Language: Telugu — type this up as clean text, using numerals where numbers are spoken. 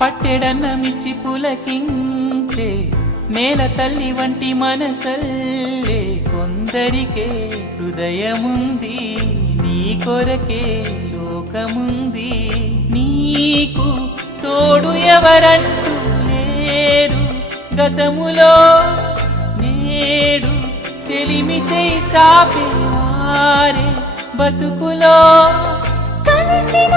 పట్టెడన్నమిచ్చి పులకించే నేల తల్లి వంటి మనసల్లే కొందరికే హృదయముంది నీ కొరకే లోకముంది నీకు తోడు ఎవరంటూ లేరు గతములో నేడు చెలిమి చేయి చాపేవారే బతుకులో కలిసిన